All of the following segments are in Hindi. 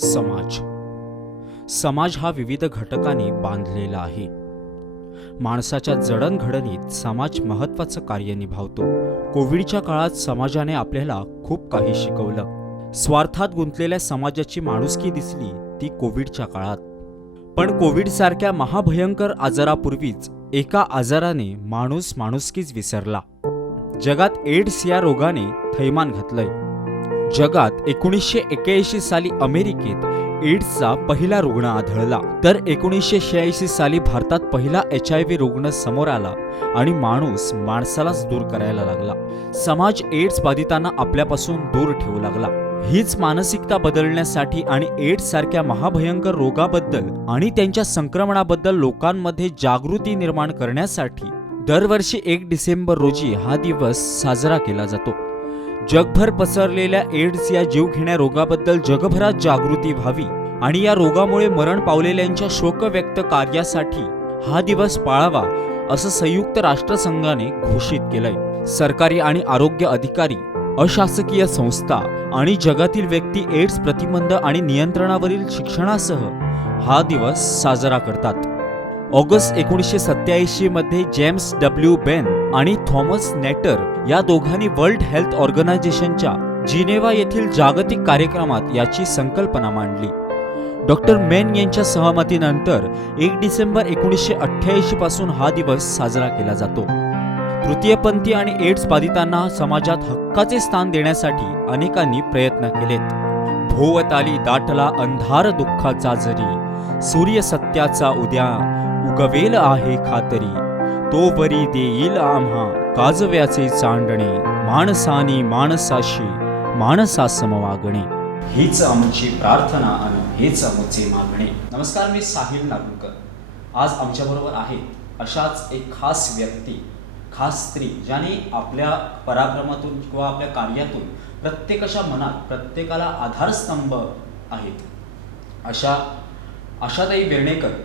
समाज समाज हा विविध घटकांनी बांधलेला आहे. माणसाच्या जडणघडणीत समाज महत्त्वाचं कार्य निभावतो. कोविडच्या काळात समाजाने आपल्याला खूप काही शिकवलं. स्वार्थात गुंतलेल्या समाजाची माणुसकी दिसली ती कोविडच्या काळात. पण कोविडसारख्या महाभयंकर आजारापूर्वीच एका आजाराने माणूस माणुसकीच विसरला. जगात एड्स या रोगाने थैमान घातलंय. जगात 1981 साली अमेरिकेत एड्सचा पहिला रुग्ण आढळला, तर 1986 साली भारतात पहिला HIV रुग्ण समोर आला आणि माणूस माणसालाच दूर करायला लागला. समाज एड्स बाधितांना आपल्यापासून दूर ठेवू लागला. हीच मानसिकता बदलण्यासाठी आणि एड्स सारख्या महाभयंकर रोगाबद्दल आणि त्यांच्या संक्रमणाबद्दल लोकांमध्ये जागृती निर्माण करण्यासाठी दरवर्षी 1 डिसेंबर रोजी हा दिवस साजरा केला जातो. जगभर पसरलेल्या एड्स या जीवघेण्या रोगाबद्दल जगभरात जागृती व्हावी आणि या रोगामुळे मरण पावलेल्यांच्या शोक व्यक्त कार्यासाठी हा दिवस पाळावा असं संयुक्त राष्ट्रसंघाने घोषित केलंय. सरकारी आणि आरोग्य अधिकारी, अशासकीय संस्था आणि जगातील व्यक्ती एड्स प्रतिबंध आणि नियंत्रणावरील शिक्षणासह हा दिवस साजरा करतात. ऑगस्ट 1987 मध्ये जेम्स डब्ल्यू बेन आणि थॉमस नेटर या दोघांनी वर्ल्ड हेल्थ ऑर्गनायझेशनच्या जिनेवा येथील जागतिक कार्यक्रमात याची संकल्पना मांडली. डॉक्टर मेन यांच्या सहमतीनंतर 1 डिसेंबर 1988 पासून हा दिवस साजरा केला जातो. तृतीयपंथी आणि एड्स बाधितांना समाजात हक्काचे स्थान देण्यासाठी अनेकांनी प्रयत्न केलेत. भोवताली दाटला अंधार दुःखाचा जरी, सूर्य सत्याचा उद्या उगवेल आहे खातरी, तो वरी देईल आम्हा काजव्याचे चांदणे, माणसानी माणसाशी माणसासम वागणे, हीच आमची प्रार्थना आणि हेच आमचे मागणे. नमस्कार, मी साहिल नागुरकर. आज आमच्याबरोबर आहे अशाच एक खास व्यक्ती, खास स्त्री, ज्याने आपल्या पराक्रमातून किंवा आपल्या कार्यातून प्रत्येकाच्या मनात प्रत्येकाला आधारस्तंभ आहेत. आशाताई वेर्णेकर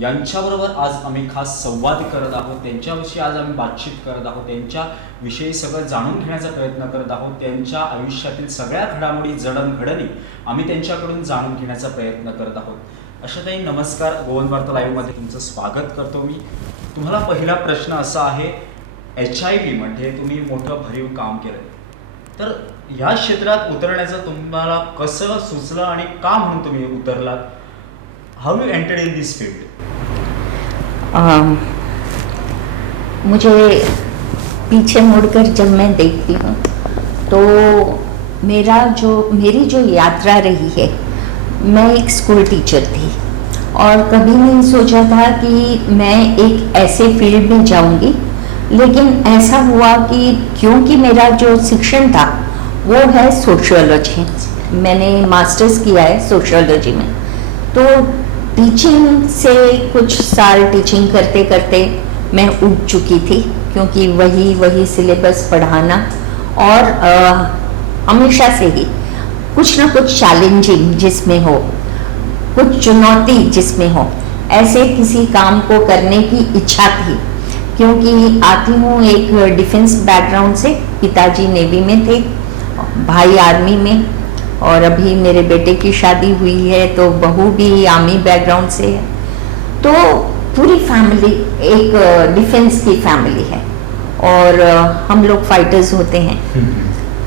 यांच्याबरोबर आज आम्ही खास संवाद करत आहोत. त्यांच्याविषयी आज आम्ही बातचीत करत आहोत. त्यांच्याविषयी सगळं जाणून घेण्याचा प्रयत्न करत आहोत. त्यांच्या आयुष्यातील सगळ्या घडामोडी, जडणघडणी आम्ही त्यांच्याकडून जाणून घेण्याचा प्रयत्न करत आहोत. आशाताई, नमस्कार. गोवन वार्ता लाईव्हमध्ये तुमचं स्वागत करतो मी. तुम्हाला पहिला प्रश्न असा आहे, HIV मध्ये तुम्ही मोठं भरीव काम केलं, तर ह्या क्षेत्रात उतरण्याचं तुम्हाला कसं सुचलं आणि का म्हणून तुम्ही उतरलात? How you entered in this field? मुझे पीछे मुड़कर जब मैं देखती हूँ तो मेरी जो यात्रा रही है, मैं एक स्कूल टीचर थी और कभी नहीं सोचा था कि मैं एक ऐसे फील्ड में जाऊंगी. लेकिन ऐसा हुआ कि क्योंकि मेरा जो शिक्षण था वो है सोशियोलॉजी, मैंने मास्टर्स किया है सोशियोलॉजी में, तो टीचिंग से कुछ साल टीचिंग करते करते मैं उब चुकी थी, क्योंकि वही सिलेबस पढ़ाना और हमेशा से ही कुछ ना कुछ चैलेंजिंग जिसमें हो, कुछ चुनौती जिसमें हो, ऐसे किसी काम को करने की इच्छा थी. क्योंकि आती हूँ एक डिफेंस बैकग्राउंड से, पिताजी नेवी में थे, भाई आर्मी में, और अभी मेरे बेटे की शादी हुई है तो बहू भी आर्मी बैकग्राउंड से है. तो पूरी फैमिली एक डिफेंस की फैमिली है और हम लोग फाइटर्स होते हैं.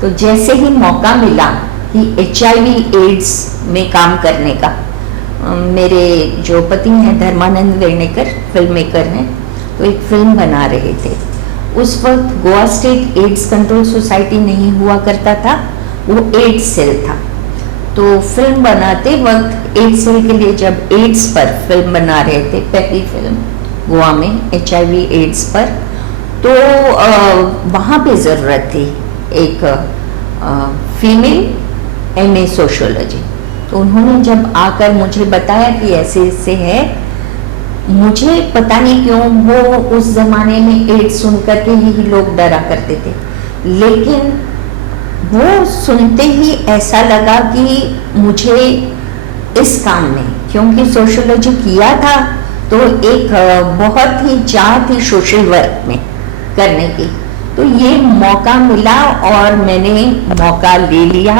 तो जैसे ही मौका मिला कि HIV एड्स में काम करने का, मेरे जो पति हैं धर्मानंद वेर्णेकर फिल्म मेकर हैं, तो एक फिल्म बना रहे थे. उस वक्त Goa state AIDS control society नहीं हुआ करता था, वो एड्स सेल था. तो फिल्म बनाते वक्त एड्स सेल के लिए जब एड्स पर फिल्म बना रहे थे, पहली फिल्म गोवा में HIV एड्स पर, तो वहाँ पे ज़रूरत थी एक फीमेल MA सोशियोलॉजी. तो उन्होंने जब आकर मुझे बताया कि ऐसे ऐसे है, मुझे पता नहीं क्यों वो उस ज़माने में एड्स सुनकर के ही लोग डरा करते थे, लेकिन वो सुनते ही ऐसा लगा कि मुझे इस काम में, क्योंकि सोशियोलॉजी किया था तो एक बहुत ही चाह थी सोशल वर्क में करने की, तो ये मौका मिला और मैंने मौका ले लिया.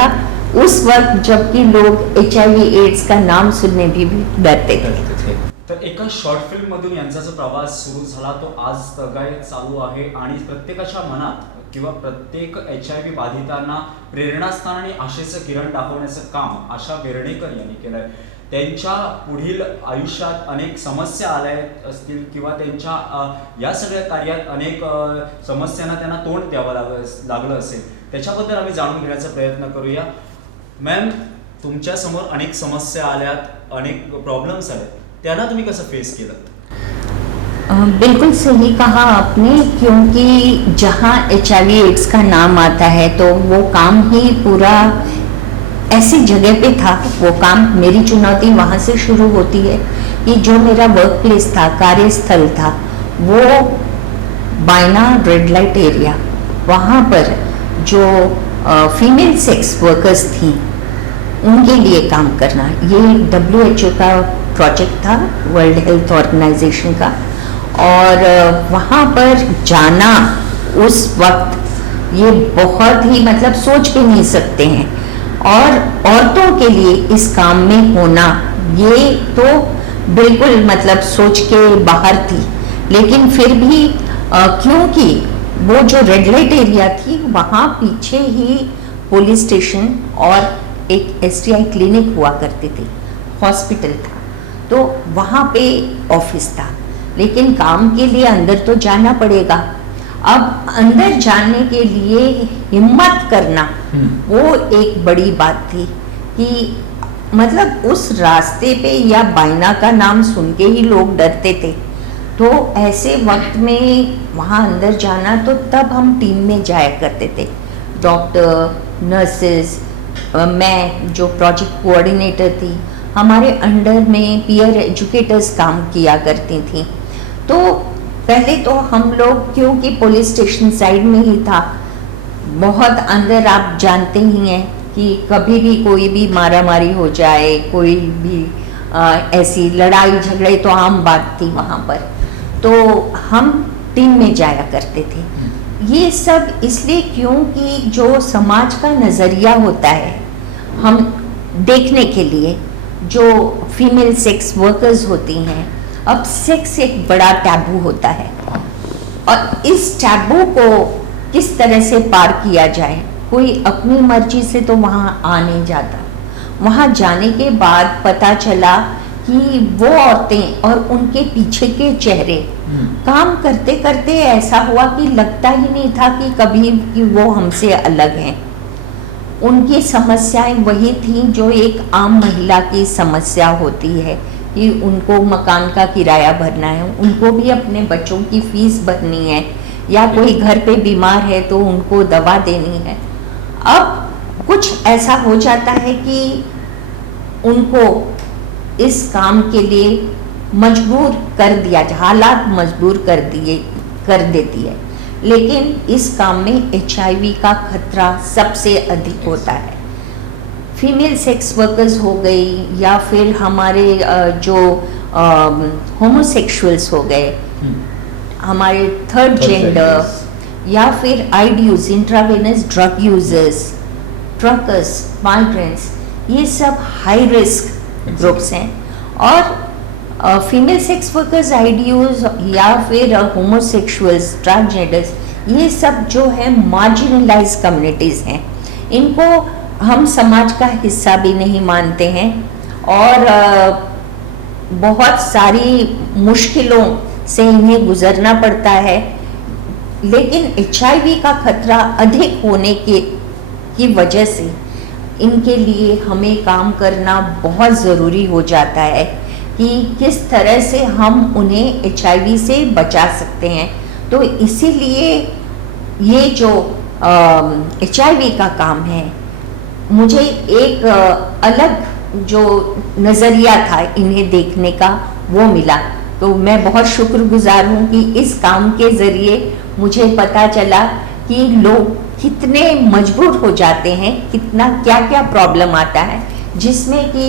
उस वक्त जबकि लोग HIV एड्स का नाम सुनने भी डरते थे। तर एका शॉर्ट फिल्म मधून यांचा जो प्रवास सुरू झाला तो आज तगायत चालू आहे आणि प्रत्येकाच्या मनात किंवा प्रत्येक HIV बाधितांना प्रेरणास्थान आणि आशेचं किरण दाखवण्याचं काम आशा वेर्णेकर यांनी केलंय। त्यांच्या पुढील आयुष्यात अनेक समस्या आल्या असतील किंवा त्यांच्या या सगळ्या कार्यात अनेक समस्यांना त्यांना तोंड द्यावं लागलं असेल, त्याच्याबद्दल आम्ही जाणून घेण्याचा प्रयत्न करूया। मॅम, तुमच्या समोर अनेक समस्या आल्यात, अनेक प्रॉब्लेम्स आले, त्यांना तुम्ही कसं फेस केलं? बिल्कुल सही कहा आपने, क्योंकि जहाँ HIV एड्स का नाम आता है तो वो काम ही पूरा ऐसी जगह पे था। वो काम, मेरी चुनौती वहाँ से शुरू होती है कि जो मेरा वर्क प्लेस था, कार्यस्थल था, वो बायना रेड लाइट एरिया, वहाँ पर जो फीमेल सेक्स वर्कर्स थी उनके लिए काम करना, ये WHO का प्रोजेक्ट था, वर्ल्ड हेल्थ ऑर्गेनाइजेशन का। और वहाँ पर जाना उस वक्त ये बहुत ही, मतलब सोच भी नहीं सकते हैं। और औरतों के लिए इस काम में होना ये तो बिल्कुल मतलब सोच के बाहर थी। लेकिन फिर भी क्योंकि वो जो रेड लाइट एरिया थी वहाँ पीछे ही पुलिस स्टेशन और एक STI क्लिनिक हुआ करती थी, हॉस्पिटल था, तो वहाँ पे ऑफिस था। लेकिन काम के लिए अंदर तो जाना पड़ेगा। अब अंदर जाने के लिए हिम्मत करना वो एक बड़ी बात थी कि मतलब उस रास्ते पे या बायना का नाम सुन के ही लोग डरते थे। तो ऐसे वक्त में वहाँ अंदर जाना, तो तब हम टीम में जाया करते थे, डॉक्टर, नर्सेस, मैं जो प्रोजेक्ट कोऑर्डिनेटर थी, हमारे अंडर में पीयर एजुकेटर्स काम किया करती थी। तो पहले तो हम लोग, क्योंकि पुलिस स्टेशन साइड में ही था, बहुत अंदर आप जानते ही हैं कि कभी भी कोई भी मारामारी हो जाए, कोई भी ऐसी लड़ाई झगड़े तो आम बात थी वहाँ पर। तो हम टीम में जाया करते थे। ये सब इसलिए क्योंकि जो समाज का नज़रिया होता है हम देखने के लिए, जो फीमेल सेक्स वर्कर्स होती हैं, अब सेक्स एक बड़ा टैबू होता है और इस टैबू को किस तरह से पार किया जाए। कोई अपनी मर्जी से तो वहाँ आ नहीं जाता। वहाँ जाने के बाद पता चला कि वो औरतें और उनके पीछे के चेहरे काम करते करते ऐसा हुआ कि लगता ही नहीं था कि कभी कि वो हमसे अलग हैं। उनकी समस्याएं वही थी जो एक आम महिला की समस्या होती है कि उनको मकान का किराया भरना है, उनको भी अपने बच्चों की फीस भरनी है, या कोई घर पे बीमार है तो उनको दवा देनी है। अब कुछ ऐसा हो जाता है कि उनको इस काम के लिए मजबूर कर दिया, हालात मजबूर कर देती है। लेकिन इस काम में HIV का खतरा सबसे अधिक होता है। फीमेल सेक्स वर्कर्स हो गई या फिर हमारे जो होमोसेक्सुअल्स हो गए, हमारे थर्ड जेंडर, या फिर IDUs, intravenous drug users, truckers, migrants, ये सब हाई रिस्क ग्रुप्स हैं। और फीमेल सेक्स वर्कर्स, IDUs या फिर होमोसेक्सुअल्स, ट्रांसजेंडर्स, ये सब जो है मार्जिनलाइज कम्युनिटीज़ हैं। इनको हम समाज का हिस्सा भी नहीं मानते हैं और बहुत सारी मुश्किलों से इन्हें गुजरना पड़ता है। लेकिन HIV का खतरा अधिक होने की वजह से इनके लिए हमें काम करना बहुत ज़रूरी हो जाता है कि किस तरह से हम उन्हें HIV से बचा सकते हैं। तो इसीलिए ये जो HIV का काम है, मुझे एक अलग जो नज़रिया था इन्हें देखने का वो मिला। तो मैं बहुत शुक्रगुजार हूँ कि इस काम के ज़रिए मुझे पता चला कि लोग कितने मजबूर हो जाते हैं, कितना क्या क्या प्रॉब्लम आता है, जिसमें कि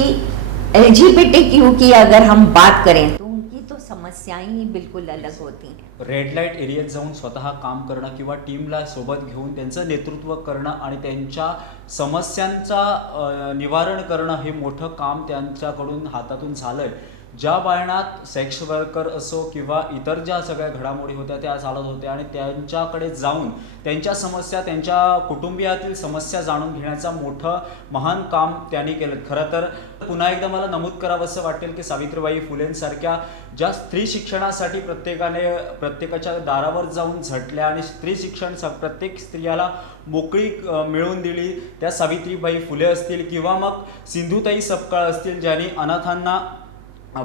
LGBTQ की अगर हम बात करें तो उनकी तो समस्या समस्याएं ही बिल्कुल अलग होती हैं। रेड लाईट एरियात जाऊन स्वतः काम करणं किंवा टीमला सोबत घेऊन त्यांचं नेतृत्व करणं आणि त्यांच्या समस्यांचा निवारण करणं हे मोठं काम त्यांच्याकडून हातातून झालं आहे. ज्या बायणात सेक्स वर्कर असो किंवा इतर ज्या सगळ्या घडामोडी होत्या त्या चालत होत्या आणि त्यांच्याकडे जाऊन त्यांच्या समस्या, त्यांच्या कुटुंबियातील समस्या जाणून घेण्याचं मोठं महान काम त्यांनी केलं. खरं तर पुन्हा एकदा मला नमूद करावंसं वाटेल की सावित्रीबाई फुलेंसारख्या ज्या स्त्री शिक्षणासाठी प्रत्येकाच्या दारावर जाऊन झटल्या आणि स्त्री शिक्षण प्रत्येक स्त्रियाला मोकळी मिळवून दिली, त्या सावित्रीबाई फुले असतील किंवा मग सिंधुताई सपकाळ असतील, ज्यांनी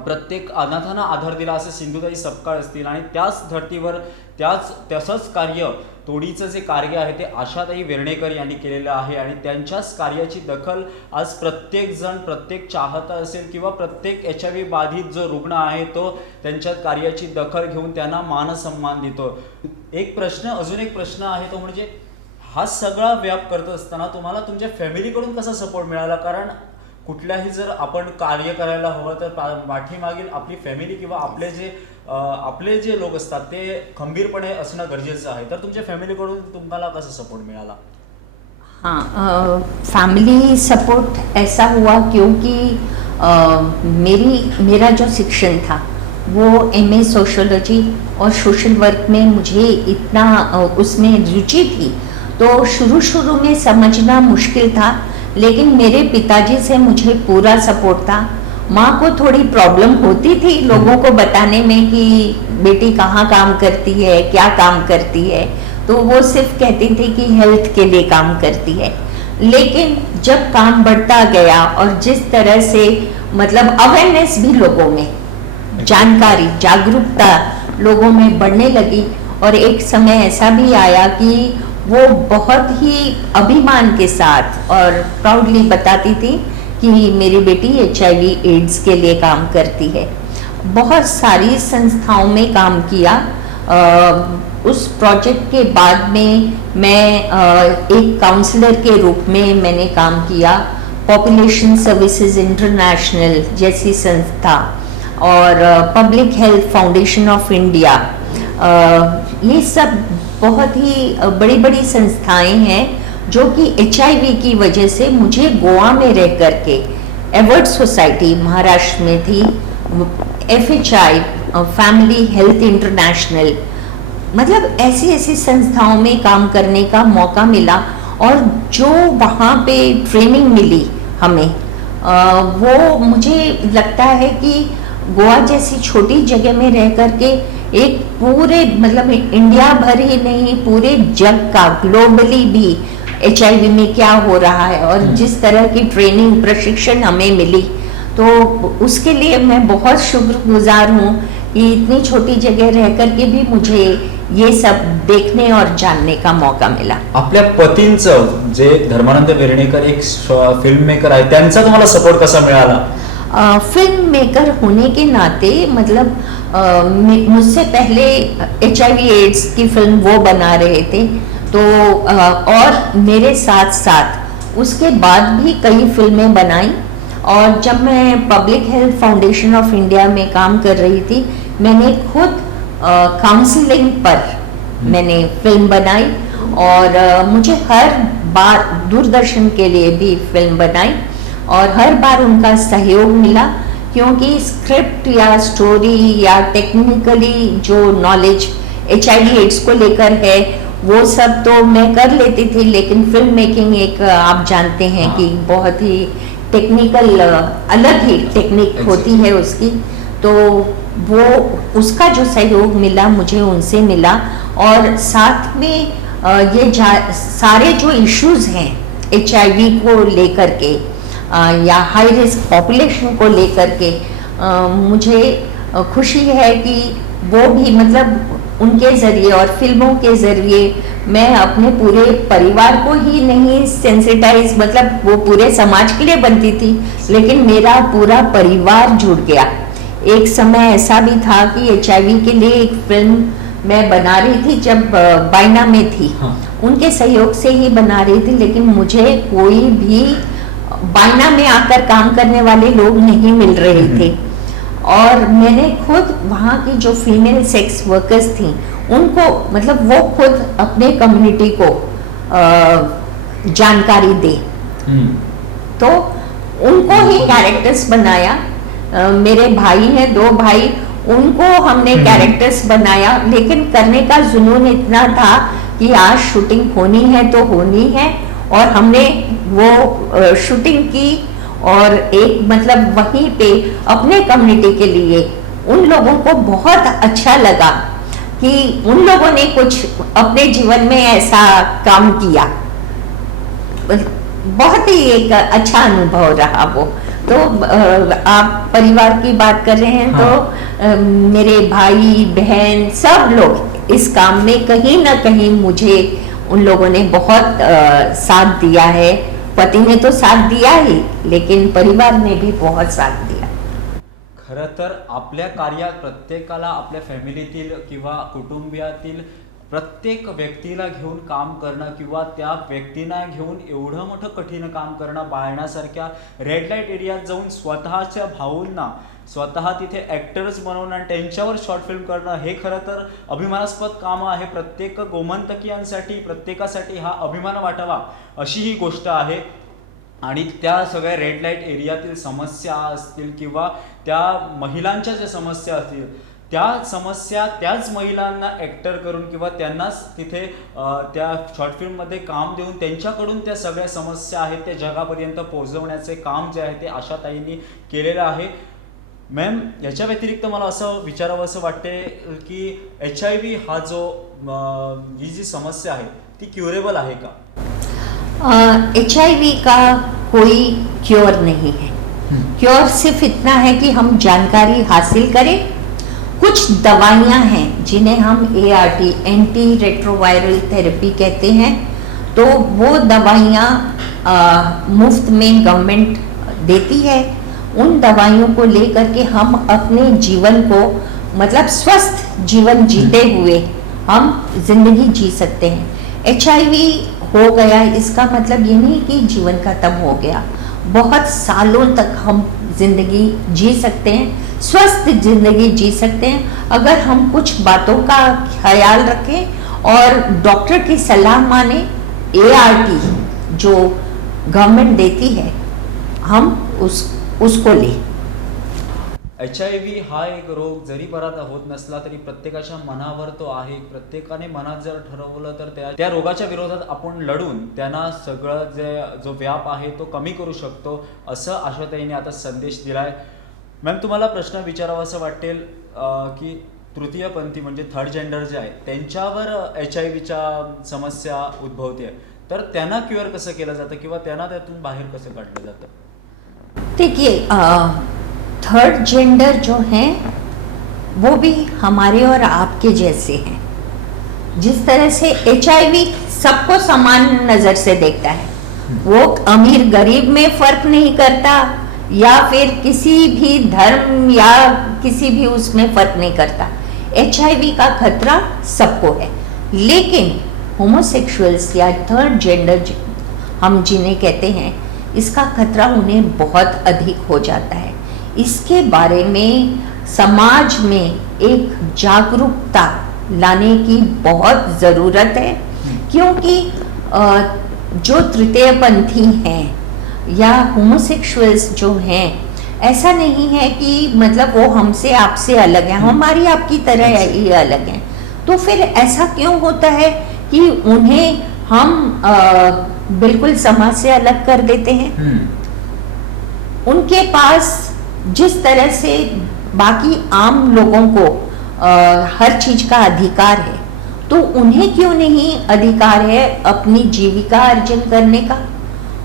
प्रत्येक अनाथांना आधार दिला, असं सिंधुताई सपकाळ असतील. आणि त्याच धर्तीवर तसंच कार्य, तोडीचं जे कार्य आहे ते आशाताई वेर्णेकर यांनी केलेलं आहे. आणि त्यांच्याच कार्याची दखल आज प्रत्येकजण, प्रत्येक चाहता असेल किंवा प्रत्येक HIV बाधित जो रुग्ण आहे तो त्यांच्या कार्याची दखल घेऊन त्यांना मानसन्मान देतो. अजून एक प्रश्न आहे तो म्हणजे हा सगळा व्याप करत असताना तुम्हाला तुमच्या फॅमिलीकडून कसा सपोर्ट मिळाला? कारण कुठल्याही जर आपण कार्य करायला हवं तर पाठीमागील आपली फॅमिली किंवा आपले जे लोक असतात ते खंबीरपणे असणं गरजेचं आहे. तर तुमच्या फॅमिलीकडून तुम्हाला कसा सपोर्ट मिळाला? हाँ, फैमिली सपोर्ट ऐसा हुआ क्योंकि मेरा जो शिक्षण था वो MA सोशोलॉजी और सोशल वर्क में मुझे इतना उसमें रुचि थी, तो शुरू में समझना मुश्किल था, लेकिन मेरे पिताजी से मुझे पूरा सपोर्ट था. माँ को थोड़ी प्रॉब्लम होती थी लोगों को बताने में कि बेटी कहाँ काम करती है, क्या काम करती है, तो वो सिर्फ कहती थी कि हेल्थ के लिए काम करती है. लेकिन जब काम बढ़ता गया और जिस तरह से मतलब अवेयरनेस भी लोगों में, जानकारी, जागरूकता लोगों में बढ़ने लगी, और एक समय ऐसा भी आया कि वो बहुत ही अभिमान के साथ और प्राउडली बताती थी कि मेरी बेटी HIV एड्स के लिए काम करती है. बहुत सारी संस्थाओं में काम किया. उस प्रोजेक्ट के बाद में मैं एक काउंसलर के रूप में मैंने काम किया. पॉपुलेशन सर्विसेज इंटरनेशनल जैसी संस्था और public health foundation of India, ये सब बहुत ही बड़ी बड़ी संस्थाएं हैं जो कि HIV की वजह से मुझे गोवा में रह करके, एवर्ड सोसाइटी महाराष्ट्र में थी, FHI फैमिली हेल्थ इंटरनेशनल, मतलब ऐसी संस्थाओं में काम करने का मौका मिला. और जो वहाँ पे ट्रेनिंग मिली हमें, वो मुझे लगता है कि गोवा जैसी छोटी जगह में रह करके एक पूरे मतलब इंडिया भर ही नहीं, पूरे जग का, ग्लोबली भी HIV में क्या हो रहा है और जिस तरह की ट्रेनिंग, प्रशिक्षण हमें मिली, तो उसके लिए मैं बहुत शुक्रगुजार हूँ कि इतनी छोटी जगह रह करके भी मुझे ये सब देखने और जानने का मौका मिला. आपल्या पतींचं जे धर्मानंद वेर्णेकर एक फिल्म मेकर आहे, त्यांचा तुम्हाला सपोर्ट कसा मिळाला? फिल्म मेकर होने के नाते मतलब मुझसे पहले HIV एड्स की फिल्म वो बना रहे थे, तो और मेरे साथ साथ उसके बाद भी कई फिल्में बनाई. और जब मैं public health foundation of India में काम कर रही थी, मैंने खुद काउंसलिंग पर मैंने फिल्म बनाई. और मुझे हर बार दूरदर्शन के लिए भी फिल्म बनाई और हर बार उनका सहयोग मिला, क्योंकि स्क्रिप्ट या स्टोरी या टेक्निकली जो नॉलेज HIV एड्स को लेकर है वो सब तो मैं कर लेती थी, लेकिन फिल्म मेकिंग एक आप जानते हैं कि बहुत ही टेक्निकल, अलग ही टेक्निक होती है उसकी, तो वो उसका जो सहयोग मिला मुझे उनसे मिला. और साथ में ये सारे जो इश्यूज हैं HIV को लेकर के या हाई रिस्क पॉपुलेशन को लेकर के, मुझे खुशी है कि वो भी मतलब उनके ज़रिए और फिल्मों के ज़रिए मैं अपने पूरे परिवार को ही नहीं सेंसिटाइज, मतलब वो पूरे समाज के लिए बनती थी, लेकिन मेरा पूरा परिवार जुड़ गया. एक समय ऐसा भी था कि HIV के लिए एक फिल्म मैं बना रही थी जब बायना में थी. उनके सहयोग से ही बना रही थी, लेकिन मुझे कोई भी बायना में आकर काम करने वाले लोग नहीं मिल रहे थे. और मैंने खुद वहाँ की जो फीमेल सेक्स वर्कर्स थी उनको मतलब वो खुद अपने कम्युनिटी को जानकारी दे, तो उनको ही कैरेक्टर्स बनाया। मेरे भाई हैं, 2 भाई, उनको हमने कैरेक्टर्स बनाया, लेकिन करने का जुनून इतना था कि आज शूटिंग होनी है तो होनी है, और हमने वो शूटिंग की। और एक मतलब वहीं पे अपने कम्युनिटी के लिए उन लोगों को बहुत अच्छा लगा कि उन लोगों ने कुछ अपने जीवन में ऐसा काम किया। बहुत ही एक अच्छा अनुभव रहा वो। तो आप परिवार की बात कर रहे हैं, हाँ। तो मेरे भाई बहन सब लोग इस काम में कहीं ना कहीं मुझे उन लोगों ने बहुत साथ दिया है। पति ने तो साथ दिया ही, लेकिन परिवार ने भी बहुत साथ दिया। खरं तर आपल्या कार्यात प्रत्येकाला आपल्या फॅमिलीतील किंवा कुटुंबियातील प्रत्येक व्यक्तीला घेऊन काम करणं किंवा त्या व्यक्तींना घेऊन एवढं मोठं कठीण काम करणं, बाळण्यासारख्या रेड लाईट एरियात जाऊन स्वतःच्या भाऊंना स्वतः तिथे ॲक्टर्स बनवणं आणि त्यांच्यावर शॉर्ट फिल्म करणं हे खरं तर अभिमानास्पद काम आहे. प्रत्येक गोमंतकीयांसाठी, प्रत्येकासाठी हा अभिमान वाटावा अशी ही गोष्ट आहे. आणि त्या सगळ्या रेड लाईट एरियातील समस्या असतील किंवा त्या महिलांच्या ज्या समस्या असतील त्या समस्या त्याच महिलांना ॲक्टर करून किंवा त्यांनाच तिथे त्या शॉर्ट फिल्ममध्ये काम देऊन त्यांच्याकडून त्या सगळ्या समस्या आहेत त्या जगापर्यंत पोहोचवण्याचे काम जे आहे ते आशाताईंनी केलेलं आहे. मॅम, याच्या व्यतिरिक्त मला असं विचारावं असं वाटते की HIV हा जो ही जी समस्या आहे ती क्युरेबल आहे का? HIV का कोई क्योर नहीं है। क्योर सिर्फ इतना है कि हम जानकारी हासिल करें। कुछ दवाइयाँ हैं जिन्हें हम ART, एंटी रेट्रोवायरल थेरेपी कहते हैं, तो वो दवाइयाँ मुफ्त में गवर्नमेंट देती है। उन दवाइयों को लेकर के हम अपने जीवन को मतलब स्वस्थ जीवन जीते हुए हम जिंदगी जी सकते हैं। HIV हो गया इसका मतलब ये नहीं कि जीवन खत्म हो गया। बहुत सालों तक हम जिंदगी जी सकते हैं, स्वस्थ जिंदगी जी सकते हैं, अगर हम कुछ बातों का ख्याल रखें और डॉक्टर की सलाह माने। ART जो गवर्नमेंट देती है हम उसको लें। HIV हा एक रोग जरी बरा होत नसला तरी प्रत्येकाच्या मनावर तो आहे. प्रत्येकाने मनात जर ठरवलं तर त्या रोगाच्या विरोधात आपण लढून त्यांना सगळं जो व्याप आहे तो कमी करू शकतो असं आशाताईने आता संदेश दिलाय. मॅम, तुम्हाला प्रश्न विचारावा असं वाटेल की तृतीयपंथी म्हणजे थर्ड जेंडर जे आहे त्यांच्यावर HIVच्या समस्या उद्भवते, तर त्यांना क्युअर कसं केलं जातं किंवा त्यांना त्यातून बाहेर कसं काढलं जातं? देखिए, थर्ड जेंडर जो हैं वो भी हमारे और आपके जैसे हैं। जिस तरह से HIV सबको समान नज़र से देखता है, वो अमीर गरीब में फर्क नहीं करता या फिर किसी भी धर्म या किसी भी उसमें फर्क नहीं करता। HIV का खतरा सबको है, लेकिन होमोसेक्सुअल्स या थर्ड जेंडर हम जिन्हें कहते हैं, इसका खतरा उन्हें बहुत अधिक हो जाता है। इसके बारे में समाज में एक जागरूकता लाने की बहुत ज़रूरत है, क्योंकि जो तृतीयपंथी हैं या होमोसेक्सुअल्स जो हैं, ऐसा नहीं है कि मतलब वो हमसे आपसे अलग हैं, हमारी आपकी तरह ही अलग हैं। तो फिर ऐसा क्यों होता है कि उन्हें हम बिल्कुल समाज से अलग कर देते हैं? उनके पास जिस तरह से बाकी आम लोगों को हर चीज का अधिकार है, तो उन्हें क्यों नहीं अधिकार है अपनी जीविका अर्जन करने का?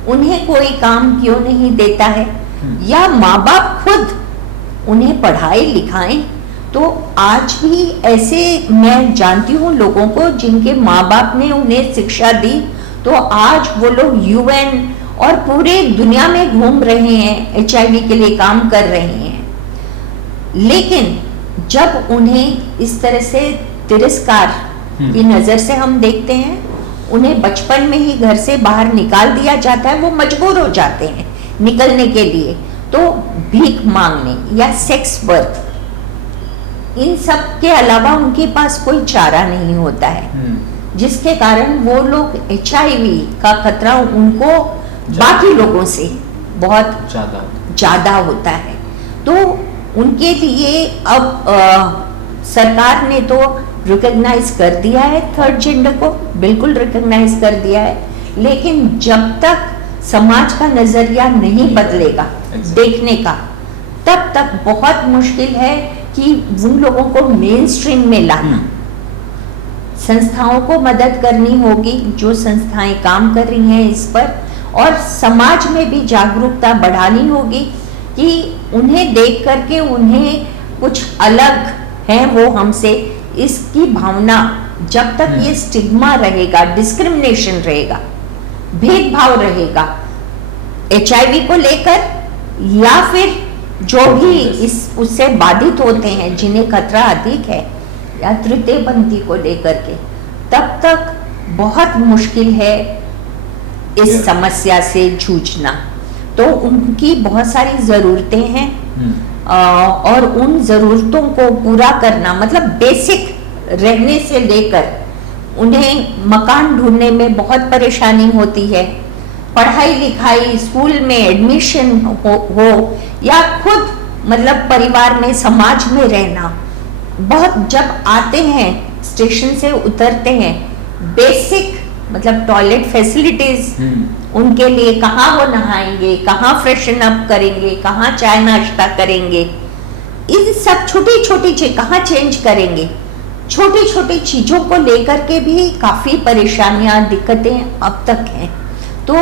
उन्हें कोई काम क्यों नहीं देता है? या माँ बाप खुद उन्हें पढ़ाए लिखाएं। तो आज भी ऐसे मैं जानती हूँ लोगों को जिनके माँ बाप ने उन्हें शिक्षा दी, तो आज वो लोग UN और पूरे दुनिया में घूम रहे हैं, HIV के लिए काम कर रहे हैं। लेकिन जब उन्हें इस तरह से तिरस्कार की नज़र से हम देखते हैं, उन्हें बचपन में ही घर से बाहर निकाल दिया जाता है, वो मजबूर हो जाते हैं निकलने के लिए, तो भीख मांगने या सेक्स वर्क, इन सब के अलावा उनके पास कोई चारा नहीं होता है, जिसके कारण वो लोग HIV का खतरा उनको बाकी लोगों से बहुत ज्यादा होता है। तो उनके लिए अब सरकार ने तो रिकॉग्नाइज कर दिया है थर्ड जेंडर को, बिल्कुल रिकॉग्नाइज कर दिया है, लेकिन जब तक समाज का नजरिया नहीं बदलेगा देखने का, तब तक बहुत मुश्किल है कि उन लोगों को मेन स्ट्रीम में लाना। संस्थाओं को मदद करनी होगी, जो संस्थाएं काम कर रही हैं इस पर, और समाज में भी जागरूकता बढ़ानी होगी कि उन्हें देख करके उन्हें कुछ अलग है वो हमसे, इसकी भावना, जब तक ये स्टिग्मा रहेगा, डिस्क्रिमिनेशन रहेगा, भेदभाव रहेगा HIV को लेकर या फिर जो भी इस उससे बाधित होते हैं जिन्हें खतरा अधिक है, या तृतीय पंथी को लेकर के, तब तक बहुत मुश्किल है इस समस्या से जूझना। तो उनकी बहुत सारी जरूरतें हैं और उन जरूरतों को पूरा करना, मतलब बेसिक रहने से लेकर उन्हें मकान ढूंढने में बहुत परेशानी होती है, पढ़ाई लिखाई, स्कूल में एडमिशन हो या खुद मतलब परिवार में, समाज में रहना, बहुत जब आते हैं स्टेशन से उतरते हैं, बेसिक मतलब टॉयलेट फैसिलिटीज उनके लिए, कहाँ वो नहाएंगे, कहाँ फ्रेशन अप करेंगे, कहाँ चाय नाश्ता करेंगे, इन सब छोटी छोटी चीज कहाँ चेंज करेंगे, छोटी छोटी चीजों को लेकर के भी काफी परेशानियां, दिक्कतें अब तक हैं। तो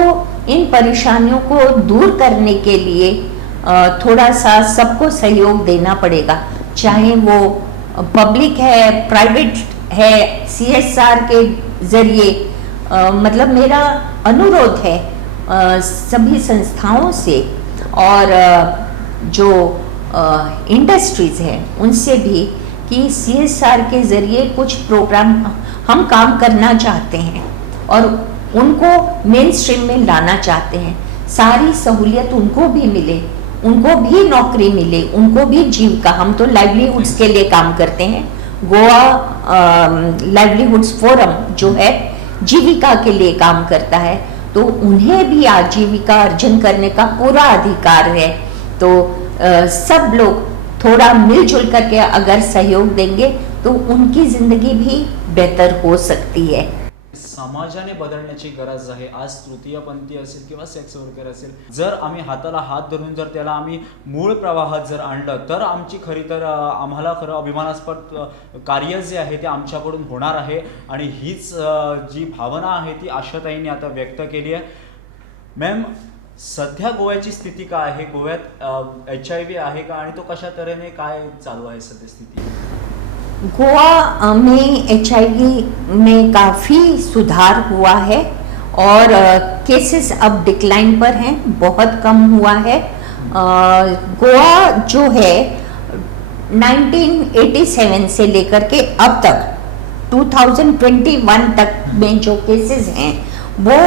इन परेशानियों को दूर करने के लिए थोड़ा सा सबको सहयोग देना पड़ेगा, चाहे वो पब्लिक है, प्राइवेट है, CSR के जरिए। मतलब मेरा अनुरोध है सभी संस्थाओं से और जो इंडस्ट्रीज है उनसे भी कि CSR के जरिए कुछ प्रोग्राम हम काम करना चाहते हैं और उनको मेन स्ट्रीम में लाना चाहते हैं, सारी सहूलियत उनको भी मिले, उनको भी नौकरी मिले, उनको भी जीविका। हम तो लाइवलीहुड्स के लिए काम करते हैं, गोवा लाइवलीहुड्स फोरम जो है जीविका के लिए काम करता है, तो उन्हें भी आजीविका अर्जन करने का पूरा अधिकार है। तो सब लोग थोड़ा मिलजुल करके अगर सहयोग देंगे तो उनकी जिंदगी भी बेहतर हो सकती है। समाजाने बदलण्याची गरज आहे। आज तृतीयपंथी असेल किंवा सेक्स वर्कर असेल, जर आम्ही हाताला हात धरून जर त्याला आम्ही मूळ प्रवाहात जर आणलं तर आमची खरी तर आम्हाला खरं अभिमानास्पद कार्य जे आहे ते आमच्याकडून होणार आहे आणि हीच जी भावना आहे ती आशाताईंनी आता व्यक्त केली आहे। मॅम, सध्या गोव्याची स्थिती काय आहे? गोव्यात HIV आहे का आणि तो कशा तऱ्हेने काय चालू आहे सध्या स्थिती? गोवा में HIV में काफ़ी सुधार हुआ है और केसेस अब डिक्लाइन पर हैं, बहुत कम हुआ है। गोवा जो है 1987 से लेकर के अब तक 2021 तक में जो केसेस हैं वो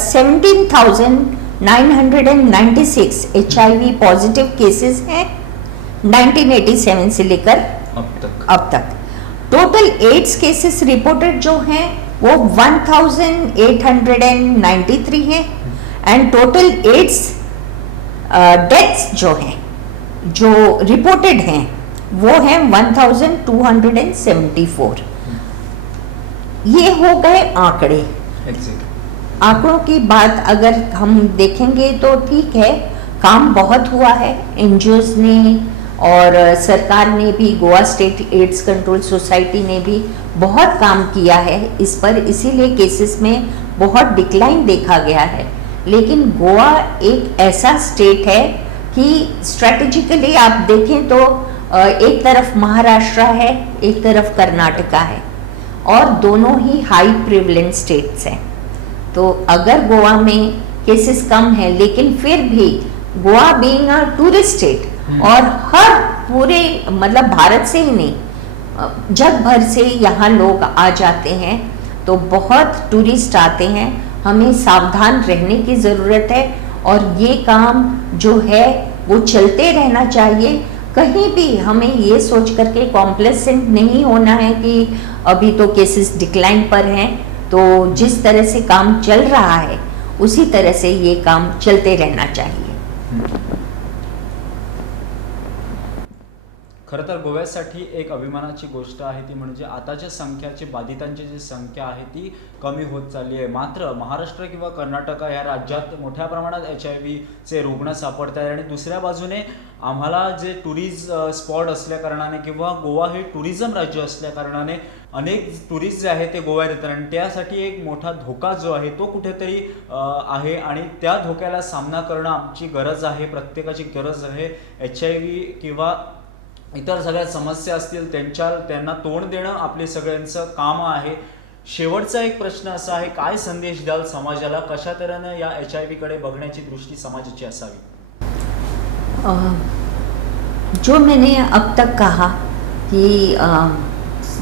17,996 HIV पॉजिटिव केसेस हैं 1987 से लेकर अब तक। टोटल एड्स केसेस रिपोर्टेड जो हैं वो 1893 हैं एंड टोटल एड्स डेथ्स जो हैं जो रिपोर्टेड हैं वो हैं 1274। ये हो गए आंकड़े। आंकड़ों की बात अगर हम देखेंगे तो ठीक है, काम बहुत हुआ है, NGOs ने और सरकार ने भी, Goa state AIDS control society ने भी बहुत काम किया है इस पर, इसीलिए केसेस में बहुत डिक्लाइन देखा गया है। लेकिन गोवा एक ऐसा स्टेट है कि स्ट्रेटेजिकली आप देखें तो एक तरफ महाराष्ट्र है, एक तरफ कर्नाटका है और दोनों ही हाई प्रिवलेंट स्टेट्स हैं। तो अगर गोवा में केसेस कम है, लेकिन फिर भी Goa being a tourist state और हर पूरे मतलब भारत से ही नहीं जग भर से यहाँ लोग आ जाते हैं, तो बहुत टूरिस्ट आते हैं, हमें सावधान रहने की ज़रूरत है और ये काम जो है वो चलते रहना चाहिए। कहीं भी हमें ये सोच करके कॉम्प्लेसेंट नहीं होना है कि अभी तो केसेस डिक्लाइन पर हैं, तो जिस तरह से काम चल रहा है उसी तरह से ये काम चलते रहना चाहिए। खरं तर गोव्यासाठी एक अभिमानाची गोष्ट आहे ती म्हणजे आताच्या संख्याची बाधितांची जी संख्या आहे ती कमी होत चालली आहे। मात्र महाराष्ट्र किंवा कर्नाटक या राज्यात मोठ्या प्रमाणात HIV रुग्ण सापडत आहेत आणि दुसऱ्या बाजूने आम्हाला जे स्पॉट असल्या कारणाने किंवा गोवा हे टुरिझम राज्य असल्या कारणाने अनेक टुरिस्ट जे आहे ते गोव्यात येतात आणि त्यासाठी एक मोठा धोका जो आहे तो कुठेतरी आहे आणि त्या धोक्याला सामना करणं आमची गरज आहे, प्रत्येकाची गरज आहे। HIV किंवा इतर सगळ्या समस्या असतील त्यांना तोंड देणं आपले सगळ्यांचं काम आहे। शेवटचा एक प्रश्न असा आहे, काय संदेश द्याल समाजाला, कशा तऱ्हेने या HIV कडे बघण्याची दृष्टी समाजाची असावी? जो मैंने अब तक कहा कि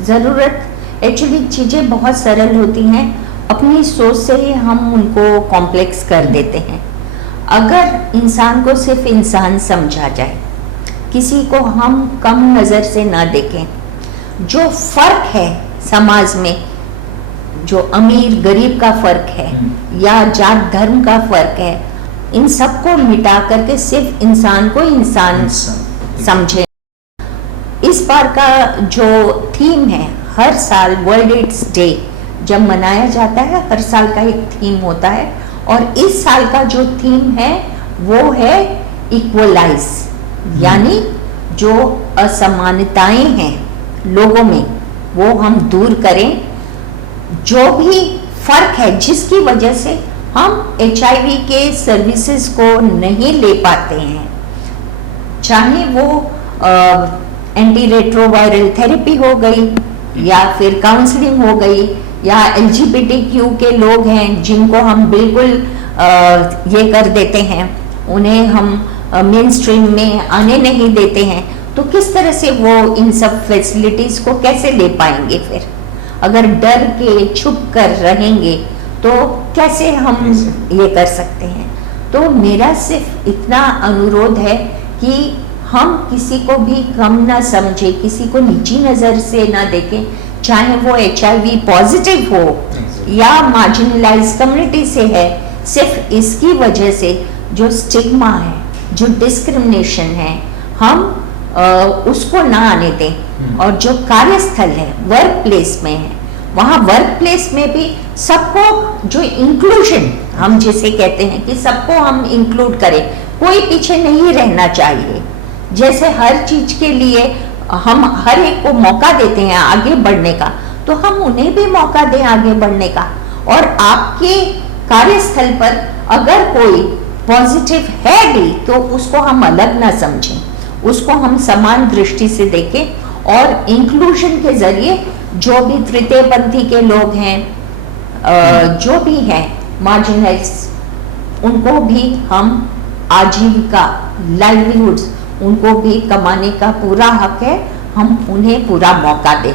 ज़रूरत एक्चुअली चीज़ें बहुत सरल होती हैं, अपनी सोच से ही हम उनको कॉम्प्लेक्स कर देते हैं। अगर इंसान को सिर्फ इंसान समझा जाए, किसी को हम कम नज़र से ना देखें, जो फ़र्क है समाज में, जो अमीर गरीब का फ़र्क है या जात धर्म का फ़र्क है, इन सबको मिटा करके सिर्फ इंसान को इंसान समझें। इस बार का जो थीम है, हर साल वर्ल्ड एड्स डे जब मनाया जाता है, हर साल का एक थीम होता है और इस साल का जो थीम है वो है इक्वलाइज, यानी जो असमानताएं हैं लोगों में वो हम दूर करें। जो भी फर्क है जिसकी वजह से हम HIV के सर्विसेज को नहीं ले पाते हैं, चाहे वो एंटी रेट्रोवायरल थेरेपी हो गई या फिर काउंसलिंग हो गई, या LGBTQ के लोग हैं जिनको हम बिल्कुल ये कर देते हैं, उन्हें हम मेन स्ट्रीम में आने नहीं देते हैं, तो किस तरह से वो इन सब फैसिलिटीज को कैसे ले पाएंगे? फिर अगर डर के छुप कर रहेंगे तो कैसे हम ये कर सकते हैं? तो मेरा सिर्फ इतना अनुरोध है कि हम किसी को भी कम ना समझे, किसी को नीची नज़र से ना देखें, चाहे वो HIV पॉजिटिव हो या मार्जिनलाइज कम्युनिटी से है। सिर्फ इसकी वजह से जो स्टिग्मा है, जो डिस्क्रिमिनेशन है, हम उसको ना आने दें। और जो कार्यस्थल है, वर्क प्लेस में है, वहाँ वर्क प्लेस में भी सबको जो इंक्लूजन हम जिसे कहते हैं कि सबको हम इंक्लूड करें, कोई पीछे नहीं रहना चाहिए। जैसे हर चीज के लिए हम हर एक को मौका देते हैं आगे बढ़ने का, तो हम उन्हें भी मौका दें आगे बढ़ने का। और आपके कार्यस्थल पर अगर कोई पॉजिटिव है भी तो उसको हम अलग ना समझें, उसको हम समान दृष्टि से देखें और इंक्लूजन के जरिए जो भी तृतीय पंथी के लोग हैं, जो भी हैं मार्जिनलाइज, उनको भी हम आजीविका, लाइवलीहुड्स, उनको भी कमाने का पूरा हक है, हम उन्हें पूरा मौका दें।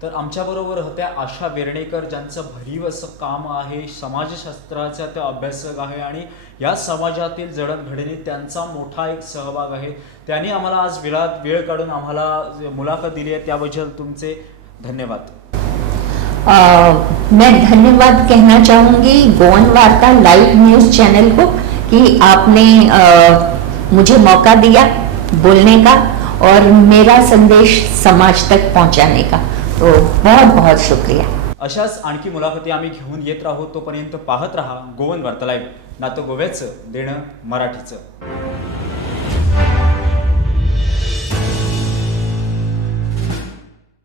तर आमच्याबरोबर होत्या आशा वेर्णेकर, ज्यांचं भरीव असं काम आहे, समाजशास्त्राचा त्या अभ्यासक आहे आणि या समाजातील जडणघडणीत त्यांचा मोठा एक सहभाग आहे। त्यांनी आम्हाला आज वेळ काढून आम्हाला मुलाखत दिली आहे, त्याबद्दल तुमचे धन्यवाद। मैं धन्यवाद कहना चाहूँगी गोवन वार्ता लाइव न्यूज़ चैनल को कि आपने मुझे मौका दिया बोलने का और मेरा संदेश समाज तक पहुँचाने का, तो बहुत बहुत शुक्रिया। अशाच आणखी मुलाखती आम्ही घेऊन येत राहू, तोपर्यंत पाहत रहा गोवन वार्ता लाईव्ह, नातं गोव्याचं देणं मराठीचं।